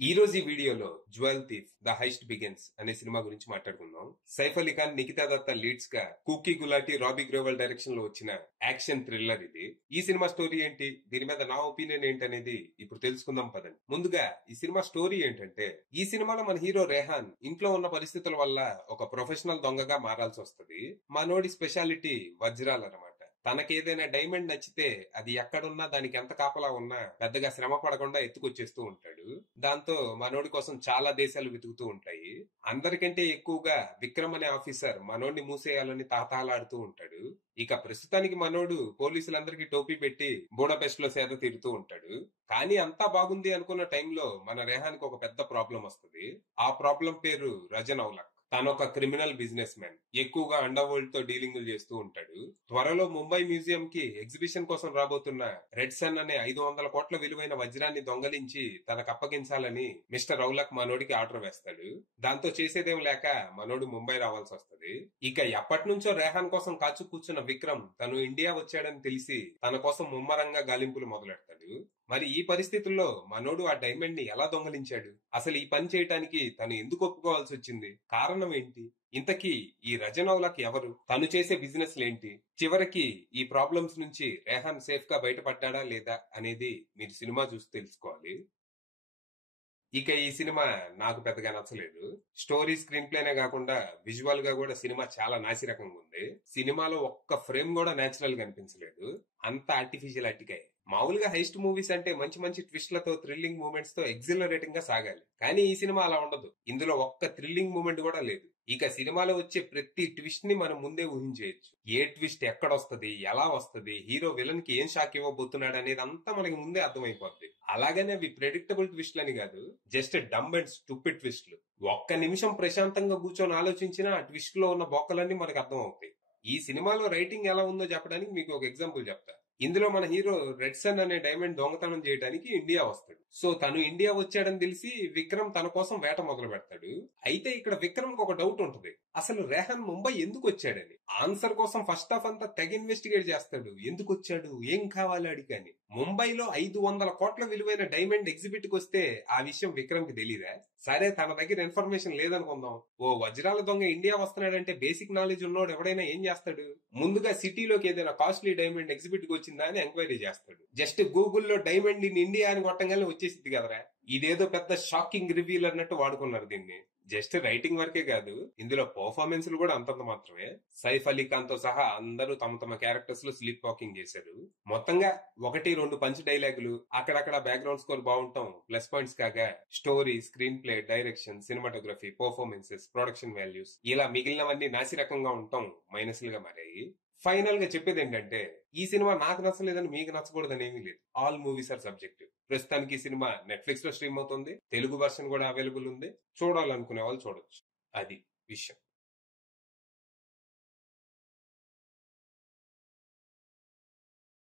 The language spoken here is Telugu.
ఈ రోజు ఈ వీడియోలో jewel thief the heist begins అనే సినిమా గురించి మాట్లాడుకుందాం. సైఫ్ అలీ ఖాన్, నిఖితా దత్తా లీడ్స్ గా, కూకీ గులాటి, రాబీ గ్రోవెల్ డైరెక్షన్ లో వచ్చిన యాక్షన్ థ్రిల్లర్ ఇది. ఈ సినిమా స్టోరీ ఏంటి, దీని మీద నా ఒపీనియన్ ఏంటనేది ఇప్పుడు తెలుసుకుందాం పదండి. ముందుగా ఈ సినిమా స్టోరీ ఏంటంటే, ఈ సినిమాలో మన హీరో రెహాన్ ఇంట్లో ఉన్న పరిస్థితుల వల్ల ఒక ప్రొఫెషనల్ దొంగగా మారాల్సి వస్తుంది. మనోడి స్పెషాలిటీ వజ్రాలు అన్నమాట. తనకేదైనా డైమండ్ నచ్చితే అది ఎక్కడున్నా, దానికి ఎంత కాపలా ఉన్నా పెద్దగా శ్రమ పడకుండా ఎత్తుకొచ్చేస్తూ ఉంటాడు. దాంతో మనోడి కోసం చాలా దేశాలు వెతుకుతూ ఉంటాయి. అందరికంటే ఎక్కువగా విక్రమ్ అనే ఆఫీసర్ మనోడిని మూసేయాలని తాతాలాడుతూ ఉంటాడు. ఇక ప్రస్తుతానికి మనోడు పోలీసులందరికీ టోపీ పెట్టి బూడపెస్ట్ లో సేద తీరుతూ ఉంటాడు. కానీ అంతా బాగుంది అనుకున్న టైంలో మన రెహాన్ కి ఒక పెద్ద ప్రాబ్లం వస్తుంది. ఆ ప్రాబ్లం పేరు రజనౌలక్. తను ఒక క్రిమినల్ బిజినెస్ మ్యాన్. ఎక్కువగా అండర్ వరల్డ్ తో డీలింగులు చేస్తూ ఉంటాడు. త్వరలో ముంబై మ్యూజియం కి ఎగ్జిబిషన్ కోసం రాబోతున్న రెడ్ సన్ అనే 500 కోట్ల విలువైన వజ్రాన్ని దొంగలించి తనకు అప్పగించాలని మిస్టర్ రౌలక్ మనోడికి ఆర్డర్ వేస్తాడు. దాంతో చేసేదేం లేక మనోడు ముంబై రావాల్సి వస్తుంది. ఇక ఎప్పటి నుంచో రెహాన్ కోసం కాచు కూర్చున్న విక్రమ్ తను ఇండియా వచ్చాడని తెలిసి తన కోసం ముమ్మరంగా గాలింపులు మొదలెడతాడు. మరి ఈ పరిస్థితుల్లో మనోడు ఆ డైమండ్ ని ఎలా దొంగలించాడు, అసలు ఈ పని చేయటానికి తను ఎందుకు ఒప్పుకోవాల్సి వచ్చింది, కారణం ఏంటి, ఇంతకీ ఈ రజనౌలక్ ఎవరు, తను చేసే బిజినెస్ లేంటి, చివరికి ఈ ప్రాబ్లమ్స్ నుంచి రెహాన్ సేఫ్ గా బయటపడ్డా లేదా అనేది మీరు సినిమా చూసి తెలుసుకోవాలి. ఇక ఈ సినిమా నాకు పెద్దగా నచ్చలేదు. స్టోరీ, స్క్రీన్ ప్లేనే కాకుండా విజువల్ గా కూడా సినిమా చాలా నాసిరకంగా ఉంది. సినిమాలో ఒక్క ఫ్రేమ్ కూడా నేచురల్ గా అనిపించలేదు. అంత ఆర్టిఫిషియల్ అట్టికాయ. మామూలుగా హైస్ట్ మూవీస్ అంటే మంచి మంచి ట్విస్ట్లతో, థ్రిల్లింగ్ మూమెంట్స్ తో ఎగ్జిలరేటింగ్ గా సాగాలి. కానీ ఈ సినిమా అలా ఉండదు. ఇందులో ఒక్క థ్రిల్లింగ్ మూమెంట్ కూడా లేదు. ఇక సినిమాలో వచ్చే ప్రతి ట్విస్ట్ ని మనం ముందే ఊహించేయచ్చు. ఏ ట్విస్ట్ ఎక్కడొస్తుంది, ఎలా వస్తుంది, హీరో విలన్ కి ఏం షాక్ ఇవ్వబోతున్నాడు అనేది అంతా మనకి ముందే అర్థమైపోద్ది. అలాగనే అవి ప్రెడిక్టబుల్ ట్విస్ట్లు అని కాదు, జస్ట్ డంబ్ అండ్ స్టూపిడ్ ట్విస్ట్లు. ఒక్క నిమిషం ప్రశాంతంగా కూర్చొని ఆలోచించినా ఆ ట్విస్ట్ లో ఉన్న బొక్కలన్నీ మనకు అర్థం అవుతాయి. ఈ సినిమాలో రైటింగ్ ఎలా ఉందో చెప్పడానికి మీకు ఒక ఎగ్జాంపుల్ చెప్తా. ఇందులో మన హీరో రెడ్ సన్ అనే డైమండ్ దొంగతనం చేయడానికి ఇండియా వస్తాడు. సో తను ఇండియా వచ్చాడని తెలిసి విక్రమ్ తన కోసం వేట మొదలు పెడతాడు. అయితే ఇక్కడ విక్రమ్ కు ఒక డౌట్ ఉంటుంది, అసలు రెహాన్ ముంబై ఎందుకు వచ్చాడని. ఆన్సర్ కోసం ఫస్ట్ హాఫ్ అంతా తెగ ఇన్వెస్టిగేట్ చేస్తాడు. ఎందుకు వచ్చాడు, ఏం కావాలి అడిగాని. ముంబైలో 500 కోట్ల విలువైన డైమండ్ ఎగ్జిబిట్ కి వస్తే ఆ విషయం విక్రమ్ కి తెలీదా? సరే, తన దగ్గర ఇన్ఫర్మేషన్ లేదనుకుందాం. ఓ వజ్రాల దొంగ ఇండియా వస్తున్నాడంటే బేసిక్ నాలెడ్జ్ ఉన్నోడు ఎవడైనా ఏం చేస్తాడు? ముందుగా సిటీలోకి ఏదైనా కాస్ట్లీ డైమండ్ ఎగ్జిబిట్ కి వచ్చిందా అని ఎంక్వైరీ చేస్తాడు. జస్ట్ గూగుల్లో డైమండ్ ఇన్ ఇండియా అని కొట్టంగానే వచ్చేసింది కదరా. ఇదేదో పెద్ద షాకింగ్ రివీల్ అన్నట్టు వాడుకున్నారు దీన్ని. జస్ట్ రైటింగ్ వరకే కాదు, ఇందులో పర్ఫార్మెన్స్ కూడా అంతంత మాత్రమే. సైఫ్ అలీ ఖాన్ తో సహా అందరూ తమ తమ క్యారెక్టర్స్ లో స్లీప్ వాకింగ్ చేశారు. మొత్తంగా 1-2 పంచ్ డైలాగులు, అక్కడక్కడ బ్యాక్గ్రౌండ్ స్కోర్ బాగుంటాం ప్లస్ పాయింట్స్ కాగా, story, screen play, direction, cinematography, performances, production values ఇలా మిగిలినవన్నీ నాసిరకంగా ఉండటం మైనస్లుగా మారాయి. ఫైనల్ గా చెప్పేది ఏంటంటే, ఈ సినిమా నాకు నచ్చలేదని మీకు నచ్చకూడదని ఏమీ లేదు. All movies are subjective. ప్రస్తుతానికి ఈ సినిమా నెట్ఫ్లిక్స్ లో స్ట్రీమ్ అవుతుంది. తెలుగు వర్షన్ కూడా అవైలబుల్ ఉంది. చూడాలనుకునే వాళ్ళు చూడొచ్చు. అది విషయం.